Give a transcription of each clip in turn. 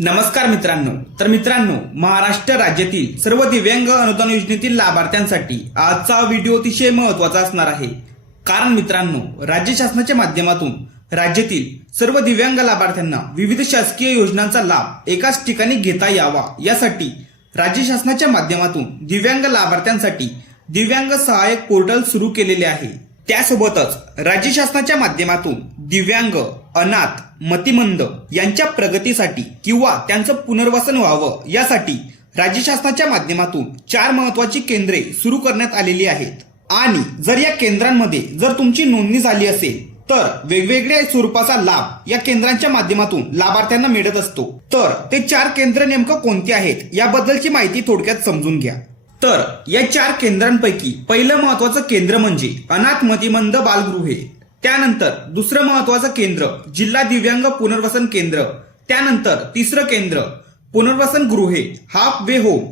नमस्कार मित्रांनो, महाराष्ट्र राज्यातील सर्व दिव्यांग अनुदान योजनेतील लाभार्थ्यांसाठी आजचा व्हिडिओ अतिशय महत्त्वाचा असणार आहे। कारण मित्रांनो, राज्य शासनाच्या माध्यमातून राज्यातील सर्व दिव्यांग लाभार्थ्यांना विविध शासकीय योजनांचा लाभ एकाच ठिकाणी घेता यावा यासाठी राज्य शासनाच्या माध्यमातून दिव्यांग लाभार्थ्यांसाठी दिव्यांग सहाय्यक पोर्टल सुरू केलेले आहे। त्यासोबतच राज्य शासनाच्या माध्यमातून दिव्यांग, अनाथ, मतिमंद यांच्या प्रगतीसाठी किंवा त्यांचं पुनर्वसन व्हावं यासाठी राज्य शासनाच्या माध्यमातून 4 महत्त्वाची केंद्रे सुरू करण्यात आलेली आहेत। आणि जर या केंद्रांमध्ये जर तुमची नोंदणी झाली असेल तर वेगवेगळ्या स्वरूपाचा लाभ या केंद्रांच्या माध्यमातून लाभार्थ्यांना मिळत असतो। तर ते 4 केंद्र नेमकं कोणते आहेत याबद्दलची माहिती थोडक्यात समजून घ्या। तर या 4 केंद्रांपैकी पहिलं महत्त्वाचं केंद्र म्हणजे अनाथ मतिमंद बालगृहे, त्यानंतर दुसरं महत्त्वाचं केंद्र जिल्हा दिव्यांग पुनर्वसन केंद्र, त्यानंतर तिसरं केंद्र पुनर्वसन गृहे हाफ वे होम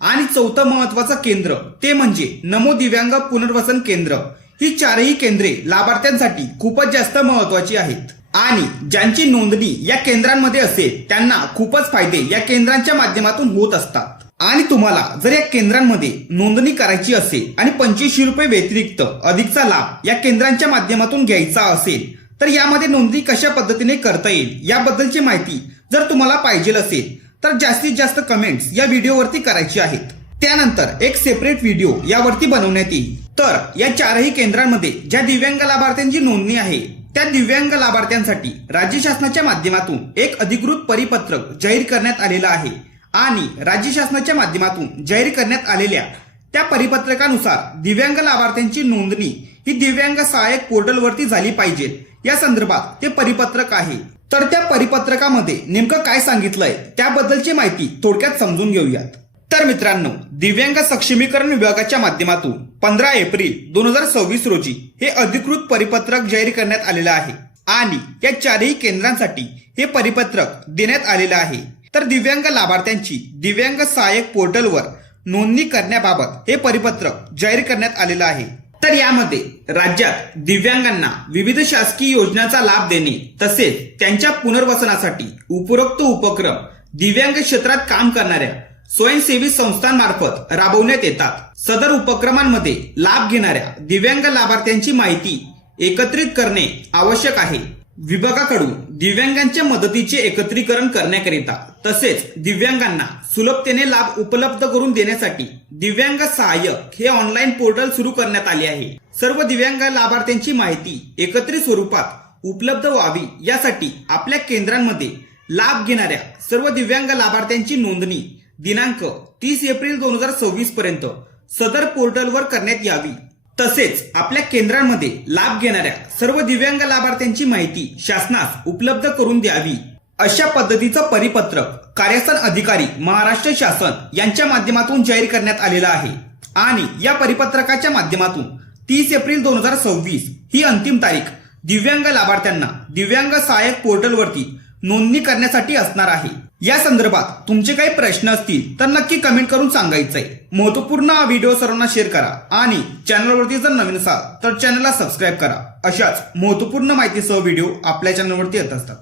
आणि चौथं महत्त्वाचं केंद्र ते म्हणजे नमो दिव्यांग पुनर्वसन केंद्र। ही 4ही केंद्रे लाभार्थ्यांसाठी खूपच जास्त महत्त्वाची आहेत आणि ज्यांची नोंदणी या केंद्रांमध्ये असेल त्यांना खूपच फायदे या केंद्रांच्या माध्यमातून होत असतात। आणि तुम्हाला जर या केंद्रांमध्ये नोंदणी करायची असेल आणि 2500 रुपये व्यतिरिक्त अधिकचा लाभ या केंद्रांच्या माध्यमातून घ्यायचा असेल तर यामध्ये नोंदणी कशा पद्धतीने करता येईल याबद्दलची माहिती जर तुम्हाला पाहिजे असेल तर जास्तीत जास्त कमेंट्स या व्हिडिओवरती करायची आहेत। त्यानंतर एक सेपरेट व्हिडिओ यावरती बनवण्यात येईल। तर या 4ही केंद्रांमध्ये ज्या दिव्यांग लाभार्थ्यांची नोंदणी आहे त्या दिव्यांग लाभार्थ्यांसाठी राज्य शासनाच्या माध्यमातून एक अधिकृत परिपत्रक जाहीर करण्यात आलेलं आहे आणि राज्य शासनाच्या माध्यमातून जाहीर करण्यात आलेल्या त्या परिपत्रकानुसार दिव्यांग लाभार्थ्यांची नोंदणी ही दिव्यांग सहाय्यक पोर्टलवरती झाली पाहिजे या संदर्भात ते परिपत्रक आहे। तर त्या परिपत्रकामध्ये नेमकं काय सांगितलंय त्याबद्दलची माहिती थोडक्यात समजून घेऊयात। तर मित्रांनो, दिव्यांग सक्षमीकरण विभागाच्या माध्यमातून 15 एप्रिल 2026 रोजी हे अधिकृत परिपत्रक जाहीर करण्यात आलेलं आहे आणि या 4ही केंद्रांसाठी हे परिपत्रक देण्यात आलेलं आहे। तर दिव्यांग लाभार्थ्यांची दिव्यांग सहाय्यक पोर्टलवर नोंदणी करण्याबाबत हे परिपत्रक जाहीर करण्यात आलेलं आहे। तर यामध्ये राज्यात दिव्यांगांना विविध शासकीय योजनांचा लाभ देणे तसेच त्यांच्या पुनर्वसनासाठी उपरोक्त उपक्रम दिव्यांग क्षेत्रात काम करणाऱ्या स्वयंसेवी संस्थांमार्फत राबवण्यात येतात। सदर उपक्रमांमध्ये लाभ घेणाऱ्या दिव्यांग लाभार्थ्यांची माहिती एकत्रित करणे आवश्यक आहे। विभागाकडून दिव्यांगांच्या मदतीचे एकत्रीकरण करण्याकरिता तसेच दिव्यांगांना सुलभतेने लाभ उपलब्ध करून देण्यासाठी दिव्यांग सहाय्यक हे ऑनलाईन पोर्टल सुरू करण्यात आले आहे। सर्व दिव्यांग लाभार्थ्यांची माहिती एकत्रित स्वरूपात उपलब्ध व्हावी यासाठी आपल्या केंद्रांमध्ये लाभ घेणाऱ्या सर्व दिव्यांग लाभार्थ्यांची नोंदणी दिनांक 30 एप्रिल 2026 पर्यंत सदर पोर्टलवर करण्यात यावी। तसेच आपल्या केंद्रांमध्ये लाभ घेणाऱ्या सर्व दिव्यांग लाभार्थ्यांची माहिती शासनास उपलब्ध करून द्यावी अशा पद्धतीचं परिपत्रक कार्यस्थान अधिकारी महाराष्ट्र शासन यांच्या माध्यमातून जाहीर करण्यात आलेलं आहे। आणि या परिपत्रकाच्या माध्यमातून 30 एप्रिल 2026 ही अंतिम तारीख दिव्यांग लाभार्थ्यांना दिव्यांग सहाय्यक पोर्टलवरती नोंदणी करण्यासाठी असणार आहे। या संदर्भात तुमचे काही प्रश्न असतील तर नक्की कमेंट करून सांगायचंय। महत्त्वपूर्ण हा व्हिडिओ सर्वांना शेअर करा आणि चॅनलवरती जर नवीन असाल तर चॅनलला सबस्क्राईब करा। अशाच महत्त्वपूर्ण माहितीसह व्हिडिओ आपल्या चॅनलवरती येत असतात।